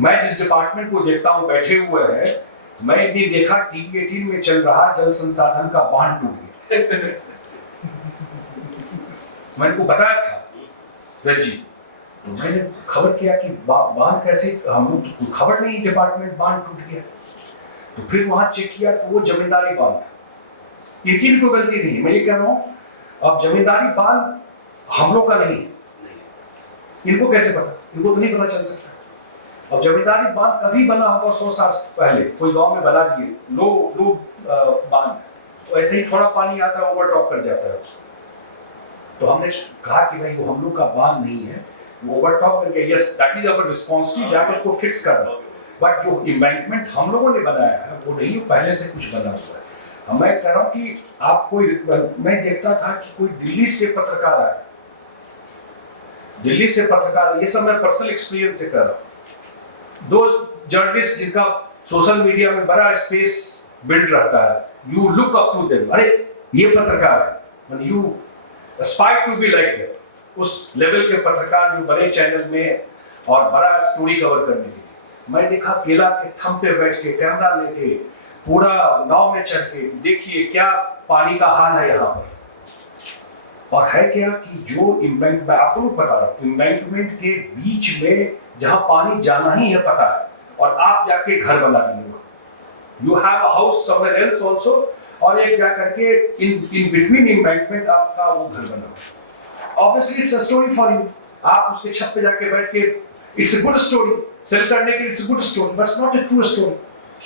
मैं जिस डिपार्टमेंट को देखता हूँ बैठे हुए हैं, मैं एक दिन देखा टीवी 18 में चल रहा जल संसाधन का बांध टूट गया। मैंने को बताया था रजी, तो मैंने खबर किया कि बांध कैसे, हम लोग तो खबर नहीं डिपार्टमेंट बांध टूट गया। तो फिर वहां चेक किया तो वो जमींदारी बांध था, इनकी भी कोई गलती नहीं। मैं ये कह रहा हूँ अब जमींदारी बांध हम लोग का नहीं, इनको कैसे पता, इनको तो नहीं पता चल सकता। अब जमींदारी बांध कभी बना होगा 100 साल पहले, कोई गांव में बना दिए लोग बांध, तो ऐसे ही थोड़ा पानी आता है ओवरटॉप कर जाता है उसको। तो हमने कहा कि भाई वो हम लोग का बांध नहीं है, वो ओवरटॉप कर गया, yes that is our responsibility, जाकर उसको फिक्स करना। बट जो एम्बैंकमेंट हम लोगों ने बनाया है वो नहीं, पहले से कुछ बना हुआ है। मैं कह रहा हूँ कि आप कोई, मैं देखता था कि कोई दिल्ली से पत्रकार आया, दिल्ली से पत्रकार, ये सब मैं पर्सनल एक्सपीरियंस से कर रहा हूँ। दो जर्नलिस्ट जिनका सोशल मीडिया में बड़ा स्पेस बिल्ड रहता है, you look up to them, अरे ये पत्रकार है, you aspire to be like that, उस लेवल के पत्रकार जो बड़े चैनल में और बड़ा स्टोरी कवर करने के लिए। मैं देखा केला के थम पे बैठ के कैमरा लेके पूरा नाव में चढ़ के, देखिए क्या पानी का हाल है यहाँ पर। और है क्या कि जो एम्बैंकमेंट, आपको बता रहा हूँ, एम्बैंकमेंट के बीच में जहां पानी जाना ही है पता है, और आप जाके घर बना दिए, you have a house somewhere else also, और एक जा करके इन बिटवीन एम्बैंकमेंट आपका वो घर बना। Obviously it's a story for you, आप उसके छत पे जाके बैठ के, it's a good story, sell करने के it's a good story, but not a true story.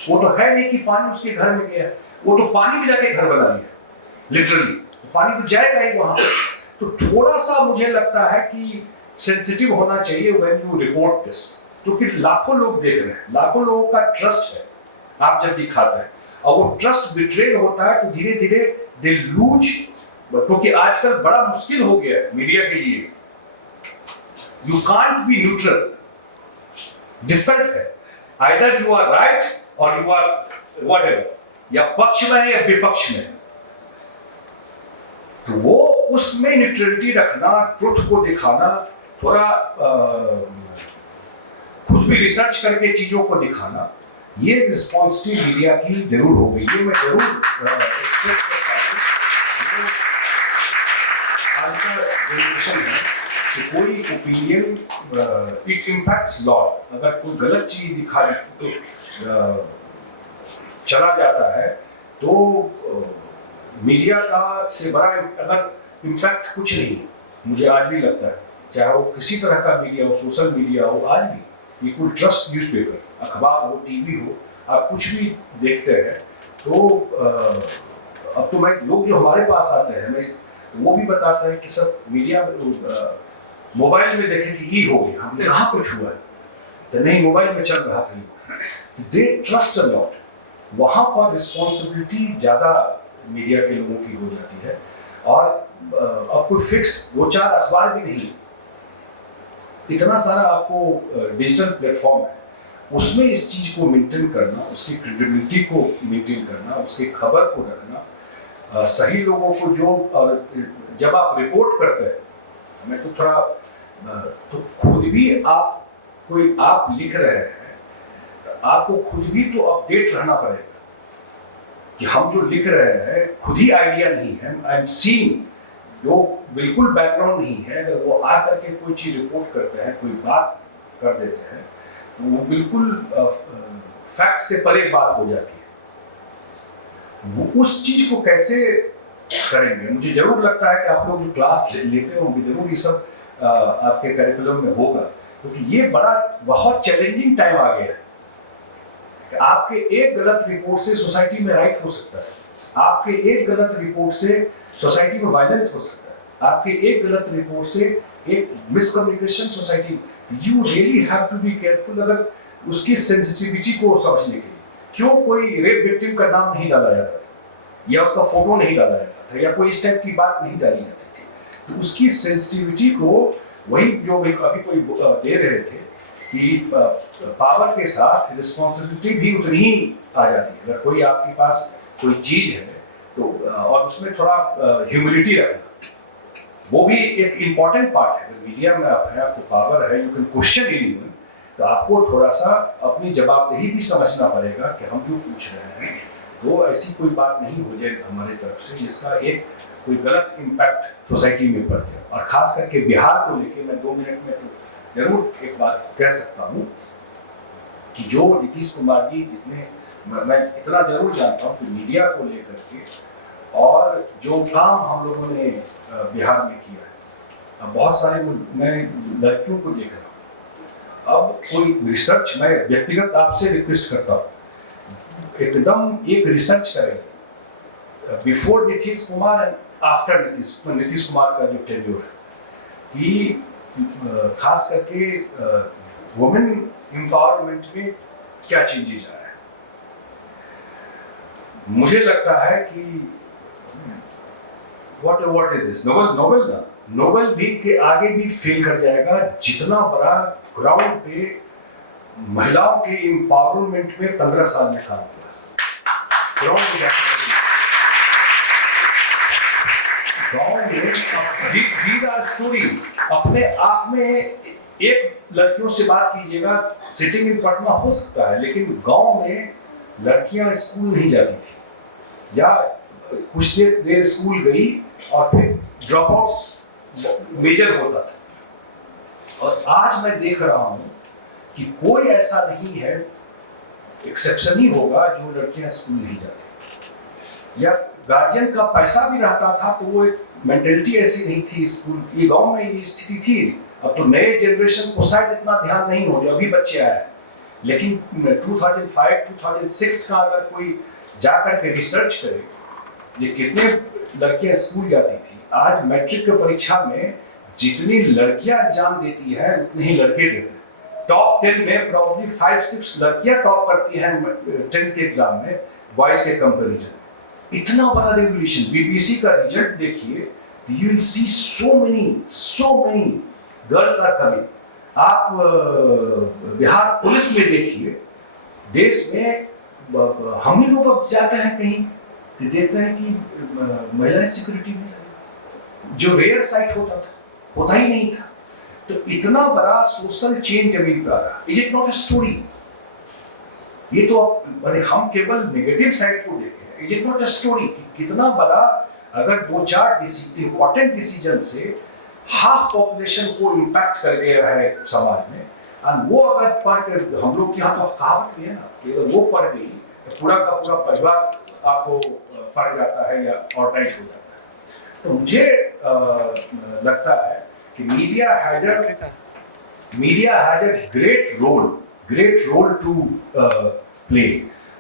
वो तो है नहीं कि पानी उसके घर में गया, वो तो पानी में जाके घर बना लिया, लिटरली पानी तो जाएगा ही वहां। तो थोड़ा सा मुझे लगता है कि सेंसिटिव होना चाहिए व्हेन यू रिपोर्ट दिस, क्योंकि लाखों लोग देख रहे हैं, लाखों लोगों का ट्रस्ट है आप जब दिखाते हैं, और वो ट्रस्ट बिट्रेड होता है तो धीरे धीरे दे लूज, क्योंकि आजकल बड़ा मुश्किल हो गया है मीडिया के लिए, you can't be neutral, difficult है, आइदर यू आर राइट और यू आर व्हाटएवर, या पक्ष में है या विपक्ष में। तो वो उसमें न्यूट्रलिटी रखना, ट्रुथ को दिखाना, थोड़ा खुद भी रिसर्च करके चीजों को दिखाना, ये रिस्पॉन्सिबिलिटी मीडिया की जरूर हो गई है। मैं जरूर एक्सप्रेस करता हूँ आज का जनरेशन है कि कोई ओपिनियन इट इम्पैक्ट्स लॉट, अगर कोई गलत चीज दिखा तो चला जाता है, तो मीडिया का से बड़ा अगर इम्पैक्ट कुछ नहीं, मुझे आज भी लगता है, चाहे वो किसी तरह का मीडिया हो, सोशल मीडिया हो, आज भी यू कुड ट्रस्ट न्यूज़पेपर, अखबार हो, टीवी हो, आप कुछ भी देखते हैं तो अब तो मैं, लोग जो हमारे पास आते हैं, मैं वो भी बताते हैं कि सब मीडिया मोबाइल में देखे कि ये हो गया, हमने कहाँ कुछ हुआ है, तो नहीं मोबाइल में चल रहा था, दे ट्रस्ट अ लॉट। वहाँ पर रिस्पॉन्सिबिलिटी ज़्यादा मीडिया के लोगों की हो जाती है, और अब कोई फिक्स 2-4 अखबार भी नहीं, इतना सारा आपको डिजिटल प्लेटफॉर्म है, उसमें इस चीज को मेंटेन करना, उसकी क्रेडिबिलिटी को मेंटेन करना, उसकी खबर को रखना, सही लोगों को जो, जब आप रिपोर्ट करते हैं, मैं तो थोड़ा, तो खुद भी आप लिख रहे हैं, आपको खुद भी तो अपडेट रहना पड़ेगा कि हम जो लिख रहे हैं खुद ही आइडिया नहीं है, आई एम सीइंग, जो बिल्कुल बैकग्राउंड नहीं है, अगर वो आ करके कोई चीज रिपोर्ट करते हैं, कोई बात कर देते हैं, तो वो बिल्कुल फैक्ट से परे बात हो जाती है। वो उस चीज को कैसे करेंगे, मुझे जरूर लगता है कि आप लोग जो क्लास लेते होंगे जरूर ये सब आपके करिकुलम में होगा, क्योंकि ये बहुत चैलेंजिंग टाइम आ गया है। आपके एक गलत रिपोर्ट से सोसाइटी में राइट हो सकता है, आपके एक गलत रिपोर्ट से सोसाइटी में वायलेंस हो सकता है, आपके एक गलत रिपोर्ट से एक miscommunication society, you really have to be careful. अगर उसकी सेंसिटिविटी को समझने के लिए, क्यों कोई रेप विक्टिम का नाम नहीं डाला जाता था, या उसका फोटो नहीं डाला जाता था, या कोई इस टाइप की बात नहीं डाली जाती थी, तो उसकी सेंसिटिविटी को, वही जो अभी कोई दे रहे थे कि पावर के साथ रिस्पॉन्सिबिलिटी भी उतनी ही आ जाती है। अगर कोई आपके पास कोई चीज है तो, और उसमें थोड़ा ह्यूमिलिटी रखना, वो भी एक इम्पॉर्टेंट पार्ट है। मीडिया में आपको पावर है, यू कैन क्वेश्चन एनीवन, तो आपको थोड़ा सा अपनी जवाबदेही भी समझना पड़ेगा कि हम क्यों पूछ रहे हैं। तो ऐसी कोई बात नहीं हो जाए हमारे तरफ से जिसका एक कोई गलत इम्पैक्ट सोसाइटी में पड़ जाए। और खास करके बिहार को लेके मैं 2 मिनट में तो जरूर एक बात कह सकता हूँ कि जो नीतीश कुमार जी जितने, मैं इतना जरूर जानता हूँ कि मीडिया को लेकर के और जो काम हम लोगों ने बिहार में किया है, बहुत सारे मैं लड़कियों को देख रहा हूँ। अब कोई रिसर्च, मैं व्यक्तिगत आपसे रिक्वेस्ट करता हूँ, एकदम एक रिसर्च करें before Nitish Kumar and after Nitish Kumar का जो टेन्योर है कि खास करके वुमेन एम्पावरमेंट में क्या चेंजेस आ रहे हैं। मुझे लगता है कि व्हाट इज दिस नोबेल भी के आगे भी फेल कर जाएगा। जितना बड़ा ग्राउंड पे महिलाओं के एम्पावरमेंट में 15 साल में काम किया, गाँव में स्टोरी अपने आप में। एक लड़कियों से बात कीजिएगा, सिटिंग इन पटना हो सकता है, लेकिन गांव में लड़कियां स्कूल नहीं जाती थी या कुछ देर स्कूल गई और फिर ड्रॉप आउट्स मेजर होता था। और आज मैं देख रहा हूं कि कोई ऐसा नहीं है, एक्सेप्शन ही होगा, जो लड़कियां स्कूल नहीं जाती या गार्जियन का पैसा भी रहता था तो वो एक मेंटेलिटी ऐसी नहीं थी। स्कूल, ये गांव में ये स्थिति थी। अब तो नए जनरेशन को शायद इतना ध्यान नहीं हो, जो अभी बच्चे आए, लेकिन 2005-2006 का अगर कोई जाकर के रिसर्च करे ये कितने लड़कियां स्कूल जाती थी। आज मैट्रिक की परीक्षा में जितनी लड़कियां एग्जाम देती हैं उतने ही लड़के देते हैं। टॉप 10 में प्रॉब्ली 5-6 लड़कियां टॉप करती हैं 10th के एग्जाम में बॉयज के कंपैरिजन। इतना बड़ा रेवोल्यूशन। बीपीएससी का रिजल्ट देखिए, you will see so many girls are coming. आप बिहार पुलिस में देखिए, देश में हम ही लोग अब जाते हैं कहीं तो देखते हैं कि महिलाएं सिक्योरिटी में, जो रेयर साइट होता ही नहीं था। तो इतना बड़ा सोशल चेंज अभी आ रहा। Is it not a story? ये तो हम केवल नेगेटिव साइड को देखें। Is it not a story? कितना बड़ा, अगर 2-4 इंपॉर्टेंट डिसीजन से हाफ पॉपुलेशन को इम्पैक्ट कर गया है समाज में, और वो अगर पढ़ के, हम लोग के यहाँ तो कहावत भी है ना कि अगर वो पढ़ गई तो पूरा का पूरा परिवार आपको पढ़ जाता है या ऑर्गेनाइज हो जाता है। तो मुझे लगता है कि media has a great role to play.